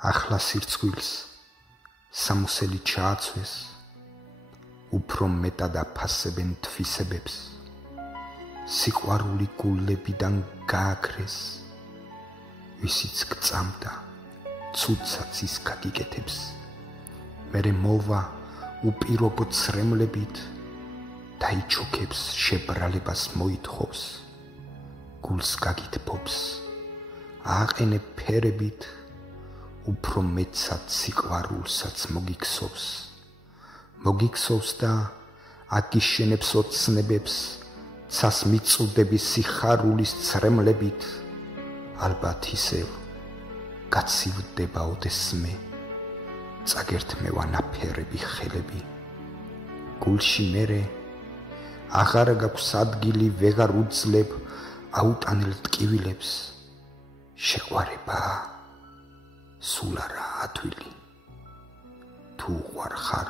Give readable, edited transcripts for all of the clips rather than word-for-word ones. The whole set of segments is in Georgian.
ახლა სირცვილს სამოსელი ჩააცვეს, უფრო მეტად აფასებენ თვისებებს, სიყვარული გულებიდან გააქრეს, ვისიც გწამდა, ცუდსაც ის გაგიკეთებს, მერე მოვა უპირობო ცრემლებით, დაიჩოქებს შებრალებას მოითხოვს, გულს გაგითბობს, ააყენებ ფერებით, უფრო მეტსად სიყვარულსაც მოგიქსოვს და აგიშენებს ოცნებებს, ცას მიწუდების სიხარულის ცრემლებით, ალბათ ისევ გაცივდება ოდესმე, წაგერთმევა ნაფერები ხელები, გულში მერე აღარ გაქვს ადგილი, ვეღარ უძლებ აუტანელ ტკივილებს, შეყვარებაა, სულ არა ათვილი, თუ უყვარ ხარ,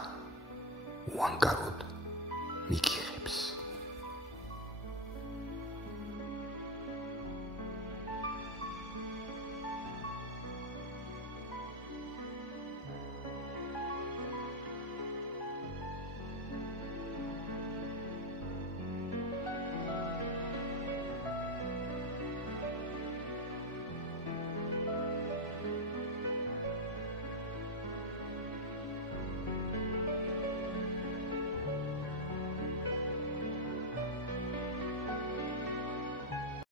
უანგაროდ მიგიღებს.